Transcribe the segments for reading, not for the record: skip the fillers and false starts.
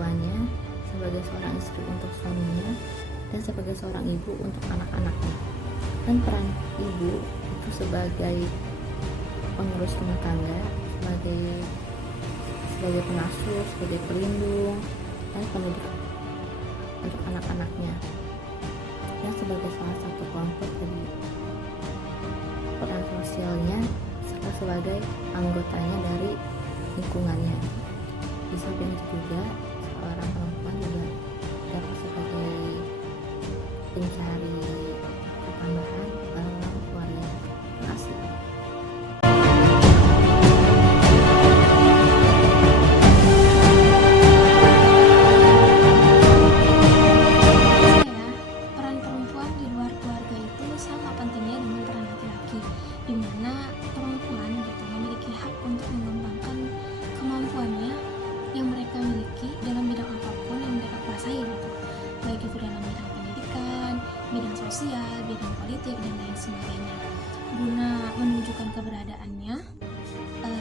tuanya, sebagai seorang istri untuk suaminya, dan sebagai seorang ibu untuk anak-anaknya. Dan peran ibu itu sebagai pengurus rumah tangga, sebagai pengasuh, sebagai pelindung, dan pendidik untuk anak-anaknya, dan sebagai salah satu kelompok dari peran sosialnya, serta sebagai anggotanya dari lingkungannya. Di samping itu juga seorang perempuan juga dapat sebagai pencari tambahan dalam keluarga. Terima kasih. Peran perempuan di luar keluarga itu sama pentingnya dengan peran laki-laki, di mana perempuan gitu memiliki hak untuk mengembangkan kemampuannya yang mereka miliki dalam bidang apapun yang mereka kuasai gitu, baik itu dalam bidang pendidikan, bidang sosial, bidang politik, dan lain sebagainya, guna menunjukkan keberadaannya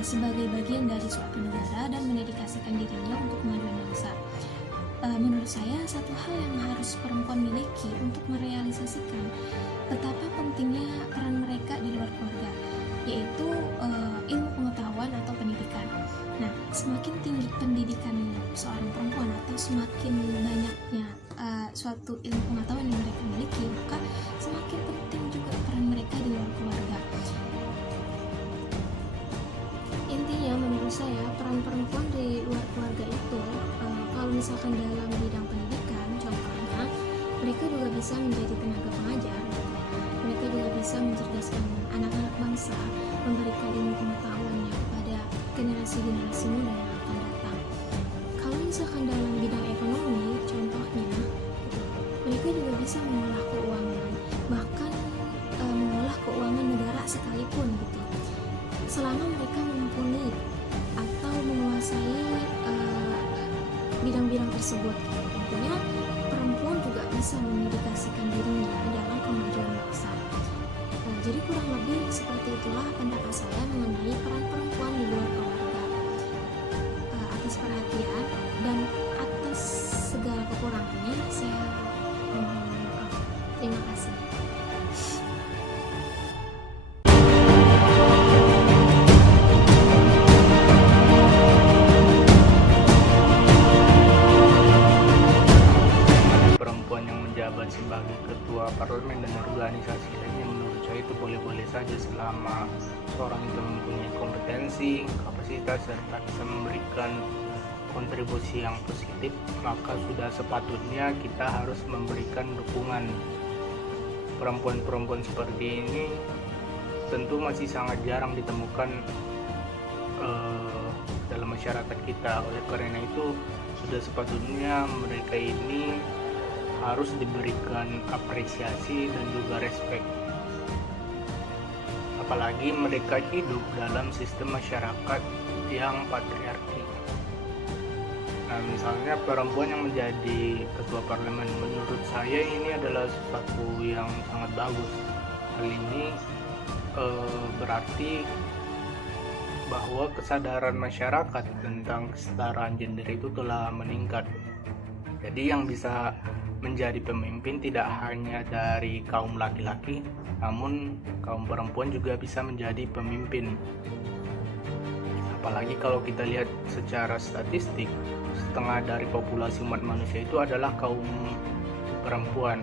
sebagai bagian dari suatu negara dan mendedikasikan dirinya untuk kemajuan bangsa. Menurut saya, satu hal yang harus perempuan miliki untuk merealisasikan betapa pentingnya peran mereka di luar keluarga, yaitu ilmu pengetahuan atau pendidikan. Nah, semakin tinggi pendidikan seorang perempuan atau semakin banyaknya suatu ilmu pengetahuan yang mereka miliki, maka semakin penting juga peran mereka di luar keluarga. Intinya, menurut saya, peran perempuan di luar keluarga itu, kalau misalkan dalam bidang pendidikan, contohnya, mereka juga bisa menjadi tenaga pengajar, mereka juga bisa mencerdaskan anak-anak bangsa, memberikan ilmu pengetahuannya kepada generasi-generasi muda yang akan datang. Kalau misalkan dalam bidang ekonomi, contohnya, mereka juga bisa mengolah keuangan, bahkan mengolah keuangan negara sekalipun gitu, selama mereka mumpuni atau menguasai bidang-bidang tersebut. Tentunya perempuan juga bisa mendedikasikan dirinya dalam kemajuan bangsa. Jadi kurang lebih seperti itulah pendapat saya mengenai peran perempuan di luar keluarga. Atas perhatian dan atas segala kekurangannya, saya mohon maaf. Terima kasih. Sebagai ketua parlemen dan organisasi lainnya, menurut saya itu boleh-boleh saja selama seorang itu mempunyai kompetensi, kapasitas, serta bisa memberikan kontribusi yang positif, maka sudah sepatutnya kita harus memberikan dukungan. Perempuan-perempuan seperti ini tentu masih sangat jarang ditemukan dalam masyarakat kita. Oleh karena itu sudah sepatutnya mereka ini harus diberikan apresiasi dan juga respek, apalagi mereka hidup dalam sistem masyarakat yang patriarki. Nah, misalnya perempuan yang menjadi ketua parlemen, menurut saya ini adalah sesuatu yang sangat bagus. Hal ini berarti bahwa kesadaran masyarakat tentang kesetaraan gender itu telah meningkat. Jadi yang bisa menjadi pemimpin tidak hanya dari kaum laki-laki, namun kaum perempuan juga bisa menjadi pemimpin. Apalagi kalau kita lihat secara statistik, setengah dari populasi umat manusia itu adalah kaum perempuan.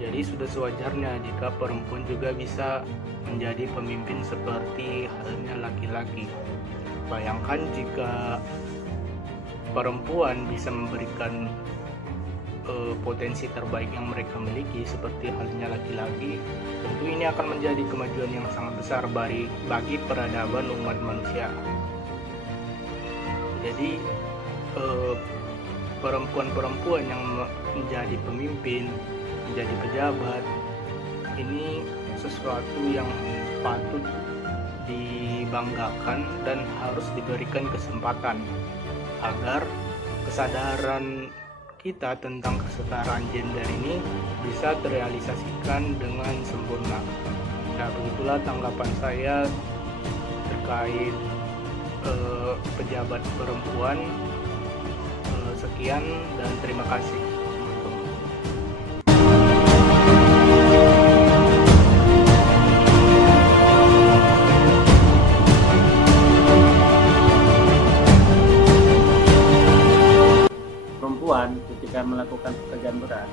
Jadi sudah sewajarnya jika perempuan juga bisa menjadi pemimpin seperti halnya laki-laki. Bayangkan jika perempuan bisa memberikan potensi terbaik yang mereka miliki seperti halnya laki-laki, tentu ini akan menjadi kemajuan yang sangat besar bagi peradaban umat manusia. Jadi perempuan-perempuan yang menjadi pemimpin, menjadi pejabat, ini sesuatu yang patut dibanggakan dan harus diberikan kesempatan agar kesadaran kita tentang kesetaraan gender ini bisa terrealisasikan dengan sempurna. Nah, begitulah tanggapan saya terkait pejabat perempuan Sekian dan terima kasih teman-teman. Perempuan ketika melakukan pekerjaan berat,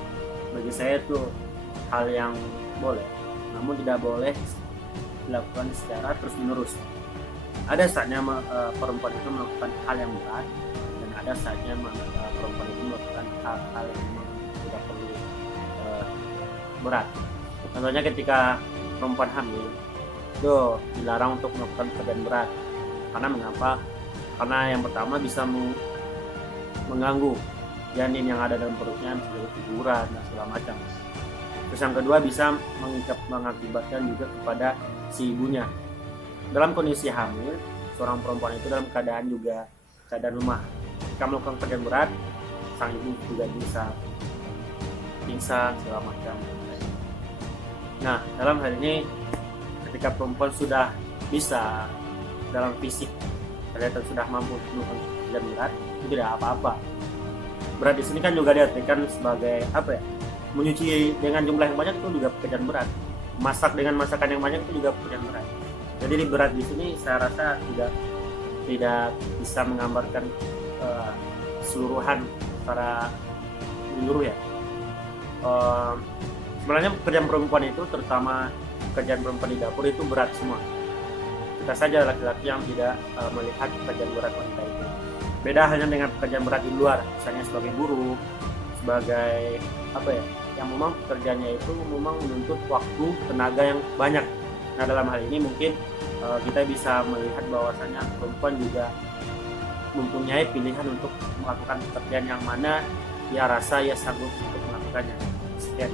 bagi saya itu hal yang boleh, namun tidak boleh dilakukan secara terus-menerus. Ada saatnya perempuan itu melakukan hal yang berat, dan ada saatnya perempuan itu melakukan hal-hal yang memang tidak perlu berat. Contohnya ketika perempuan hamil, itu dilarang untuk melakukan pekerjaan berat. Karena mengapa? Karena yang pertama bisa mengganggu janin yang ada dalam perutnya, bisa jadi keguguran dan segala macam. Terus yang kedua bisa mengakibatkan juga kepada si ibunya. Dalam kondisi hamil, seorang perempuan itu dalam keadaan lemah. Jika melakukan pekerjaan berat, sang ibu juga bisa pingsan segala macam. Nah, dalam hal ini ketika perempuan sudah bisa dalam fisik ternyata sudah mampu melakukan pekerjaan berat, itu tidak apa-apa. Berat di sini kan juga diartikan sebagai menyuci dengan jumlah yang banyak itu juga pekerjaan berat. Masak dengan masakan yang banyak itu juga pekerjaan berat. Jadi berat di sini saya rasa tidak bisa menggambarkan keseluruhan secara menyeluruh ya. Sebenarnya pekerjaan perempuan itu, terutama pekerjaan perempuan di dapur itu berat semua. Kita saja laki-laki yang tidak melihat pekerjaan berat wanita itu. Beda hanya dengan pekerjaan berat di luar, misalnya sebagai buruh, sebagai yang memang pekerjaannya itu memang menuntut waktu, tenaga yang banyak. Nah, dalam hal ini mungkin kita bisa melihat bahwasanya perempuan juga mempunyai pilihan untuk melakukan pekerjaan yang mana ia rasa ia sanggup untuk melakukannya. Sekian.